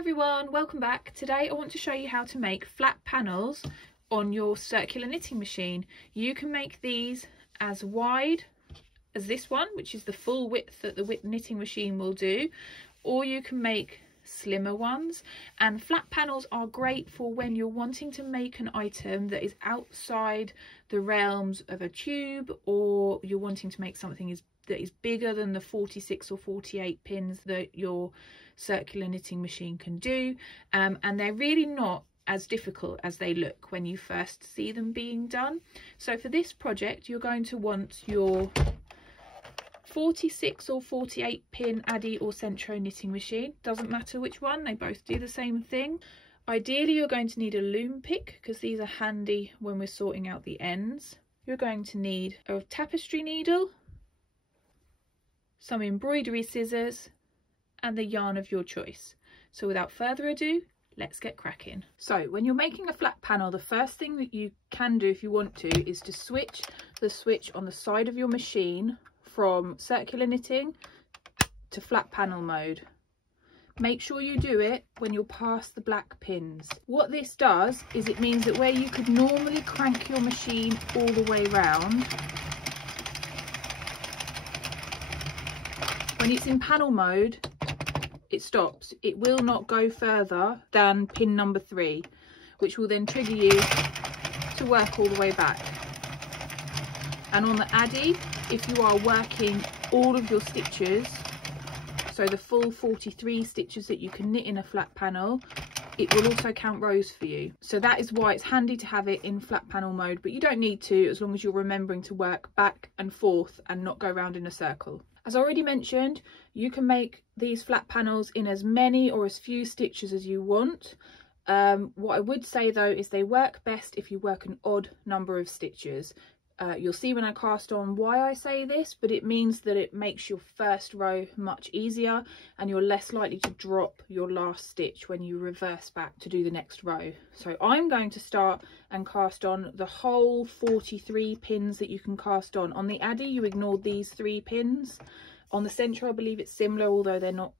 everyone, welcome back. Today I want to show you how to make flat panels on your circular knitting machine. You can make these as wide as this one, which is the full width that the knitting machine will do, or you can make slimmer ones. And flat panels are great for when you're wanting to make an item that is outside the realms of a tube, or you're wanting to make something that is bigger than the 46 or 48 pins that your circular knitting machine can do, and they're really not as difficult as they look when you first see them being done. So for this project you're going to want your 46 or 48 pin Addi or Sentro knitting machine, doesn't matter which one, they both do the same thing. Ideally you're going to need a loom pick because these are handy when we're sorting out the ends. You're going to need a tapestry needle, some embroidery scissors, and the yarn of your choice. So without further ado, let's get cracking. So when you're making a flat panel, the first thing that you can do if you want to is to switch the switch on the side of your machine from circular knitting to flat panel mode. Make sure you do it when you're past the black pins. What this does is it means that where you could normally crank your machine all the way round, when it's in panel mode, it stops. It will not go further than pin number 3, which will then trigger you to work all the way back. And on the Addi, if you are working all of your stitches, so the full 43 stitches that you can knit in a flat panel, it will also count rows for you. So that is why it's handy to have it in flat panel mode, but you don't need to, as long as you're remembering to work back and forth and not go around in a circle. As I already mentioned, you can make these flat panels in as many or as few stitches as you want. What I would say though is they work best if you work an odd number of stitches. You'll see when I cast on why I say this, but it means that it makes your first row much easier and you're less likely to drop your last stitch when you reverse back to do the next row. So I'm going to start and cast on the whole 43 pins that you can cast on. On the Addi you ignored these 3 pins. On the Sentro I believe it's similar, although they're not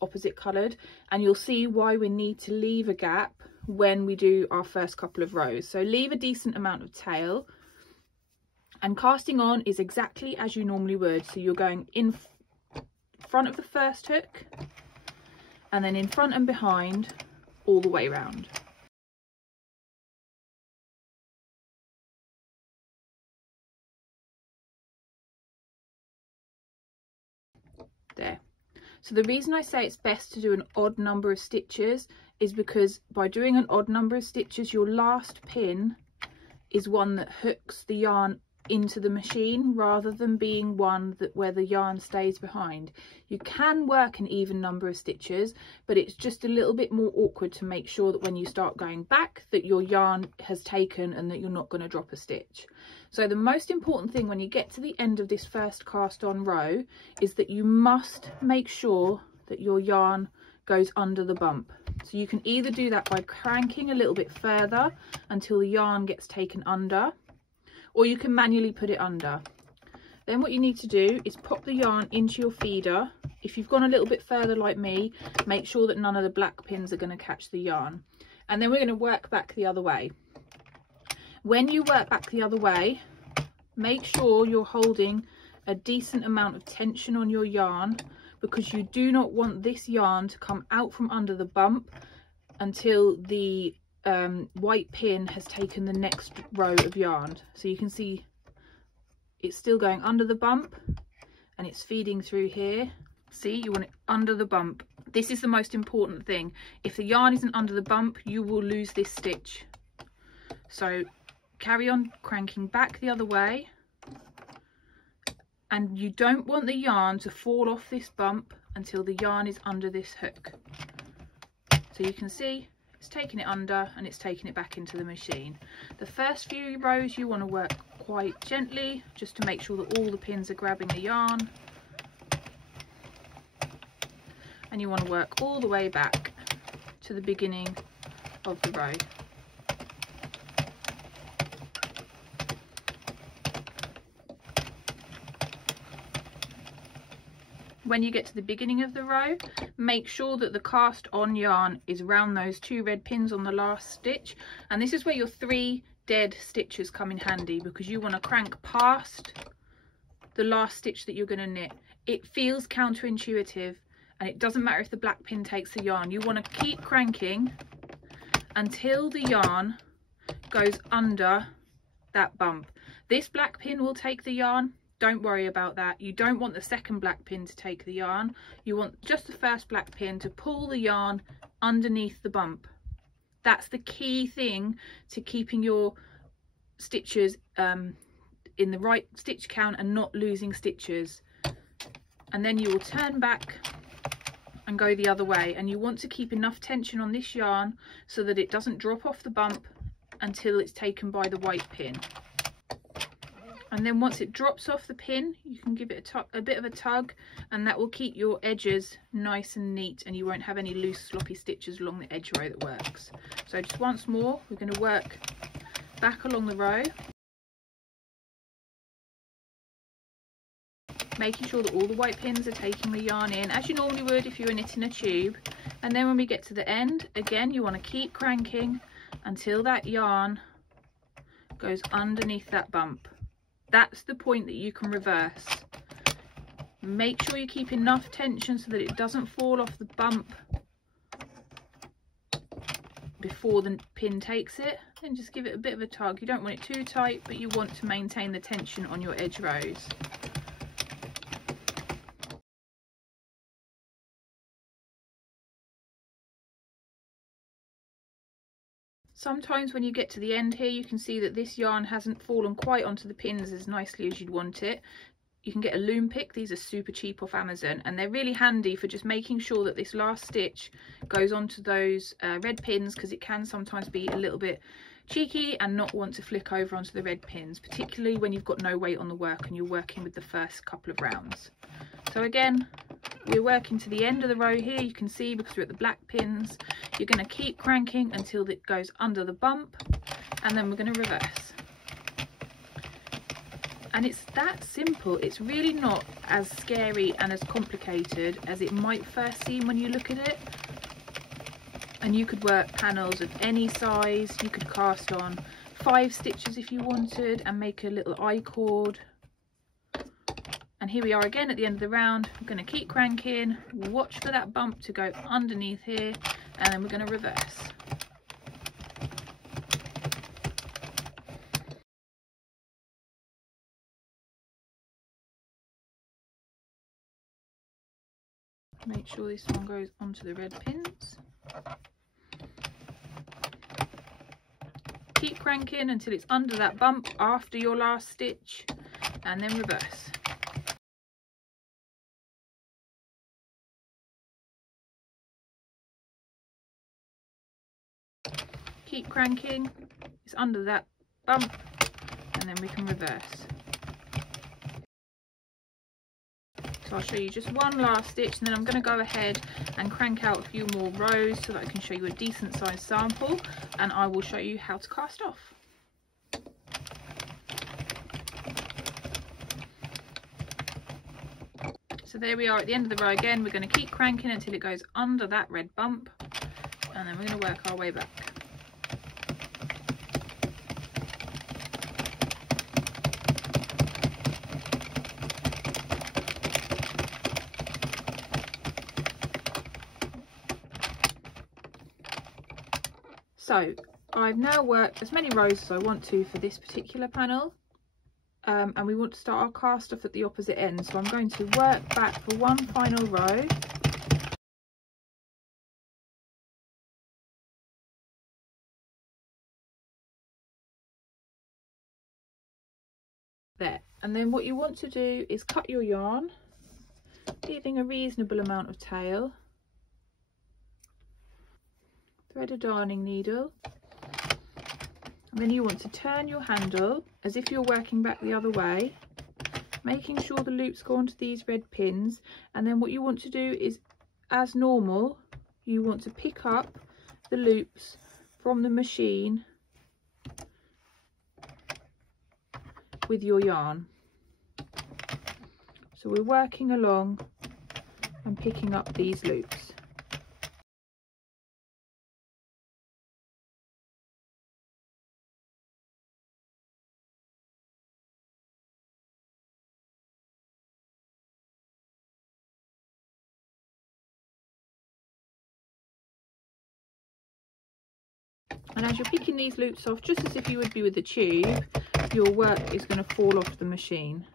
opposite coloured, and you'll see why we need to leave a gap when we do our first couple of rows. So leave a decent amount of tail. And casting on is exactly as you normally would. So you're going in front of the first hook and then in front and behind all the way around. There. So the reason I say it's best to do an odd number of stitches is because by doing an odd number of stitches, your last pin is one that hooks the yarn into the machine rather than being one where the yarn stays behind. You can work an even number of stitches, but it's just a little bit more awkward to make sure that when you start going back that your yarn has taken and that you're not going to drop a stitch. So the most important thing when you get to the end of this first cast on row is that you must make sure that your yarn goes under the bump. So you can either do that by cranking a little bit further until the yarn gets taken under, or you can manually put it under. Then what you need to do is pop the yarn into your feeder. If you've gone a little bit further like me, make sure that none of the black pins are going to catch the yarn. And then we're going to work back the other way. When you work back the other way, make sure you're holding a decent amount of tension on your yarn, because you do not want this yarn to come out from under the bump until the white pin has taken the next row of yarn. So you can see it's still going under the bump and it's feeding through here. See, you want it under the bump. This is the most important thing. If the yarn isn't under the bump, you will lose this stitch. So carry on cranking back the other way, and you don't want the yarn to fall off this bump until the yarn is under this hook. So you can see it's taking it under and it's taking it back into the machine. The first few rows you want to work quite gently, just to make sure that all the pins are grabbing the yarn, and you want to work all the way back to the beginning of the row. when you get to the beginning of the row, make sure that the cast on yarn is around those 2 red pins on the last stitch, and this is where your 3 dead stitches come in handy, because you want to crank past the last stitch that you're going to knit. It feels counterintuitive, and it doesn't matter if the black pin takes the yarn. You want to keep cranking until the yarn goes under that bump. This black pin will take the yarn, don't worry about that. You don't want the second black pin to take the yarn. You want just the first black pin to pull the yarn underneath the bump. That's the key thing to keeping your stitches in the right stitch count and not losing stitches. And then you will turn back and go the other way, and you want to keep enough tension on this yarn so that it doesn't drop off the bump until it's taken by the white pin. And then once it drops off the pin, you can give it a bit of a tug, and that will keep your edges nice and neat, and you won't have any loose sloppy stitches along the edge row that works. So just once more, we're going to work back along the row, making sure that all the white pins are taking the yarn in as you normally would if you were knitting a tube. And then when we get to the end, again, you want to keep cranking until that yarn goes underneath that bump. That's the point that you can reverse. Make sure you keep enough tension so that it doesn't fall off the bump before the pin takes it. Then just give it a bit of a tug. You don't want it too tight, but you want to maintain the tension on your edge rows. Sometimes when you get to the end here, you can see that this yarn hasn't fallen quite onto the pins as nicely as you'd want it. You can get a loom pick. These are super cheap off Amazon, and they're really handy for just making sure that this last stitch goes onto those red pins, because it can sometimes be a little bit cheeky and not want to flick over onto the red pins, particularly when you've got no weight on the work and you're working with the first couple of rounds. So again, we're working to the end of the row here. You can see, because we're at the black pins, you're going to keep cranking until it goes under the bump, and then we're going to reverse. And it's that simple. It's really not as scary and as complicated as it might first seem when you look at it. And you could work panels of any size. You could cast on 5 stitches if you wanted and make a little I-cord. And here we are again at the end of the round. We're going to keep cranking, watch for that bump to go underneath here, and then we're going to reverse. Make sure this one goes onto the red pins. Keep cranking until it's under that bump after your last stitch, and then reverse. Keep cranking, it's under that bump, and then we can reverse. So I'll show you just one last stitch, and then I'm going to go ahead and crank out a few more rows so that I can show you a decent sized sample, and I will show you how to cast off. So there we are at the end of the row again. We're going to keep cranking until it goes under that red bump, and then we're going to work our way back. So I've now worked as many rows as I want to for this particular panel, and we want to start our cast off at the opposite end. So I'm going to work back for one final row. There, and then what you want to do is cut your yarn, leaving a reasonable amount of tail. Thread a darning needle, and then you want to turn your handle as if you're working back the other way, making sure the loops go onto these red pins. And then what you want to do is, as normal, you want to pick up the loops from the machine with your yarn. So we're working along and picking up these loops. And as you're picking these loops off, just as if you would be with the tube, your work is going to fall off the machine.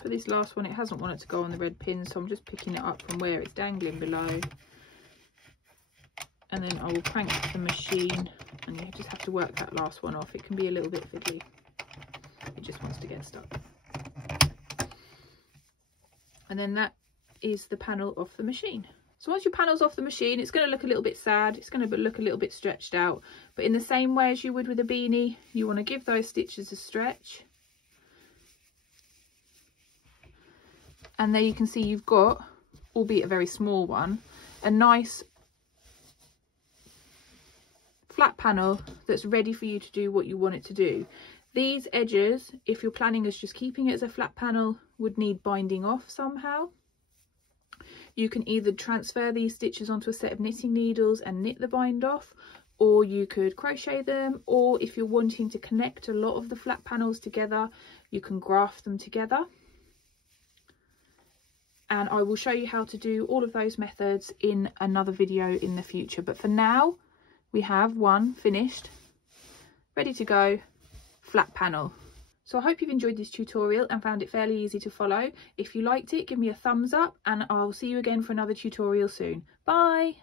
For this last one, it hasn't wanted to go on the red pin, so I'm just picking it up from where it's dangling below. And then I will crank the machine, and you just have to work that last one off. It can be a little bit fiddly. It just wants to get stuck. And then that is the panel off the machine. So once your panel's off the machine, it's going to look a little bit sad. It's going to look a little bit stretched out. But in the same way as you would with a beanie, you want to give those stitches a stretch. And there you can see you've got, albeit a very small one, a nice flat panel that's ready for you to do what you want it to do. These edges, if you're planning as just keeping it as a flat panel, would need binding off somehow. You can either transfer these stitches onto a set of knitting needles and knit the bind off, or you could crochet them, or if you're wanting to connect a lot of the flat panels together, you can graft them together. And I will show you how to do all of those methods in another video in the future. But for now, we have one finished, ready to go, flat panel. So I hope you've enjoyed this tutorial and found it fairly easy to follow. If you liked it, give me a thumbs up, and I'll see you again for another tutorial soon. Bye!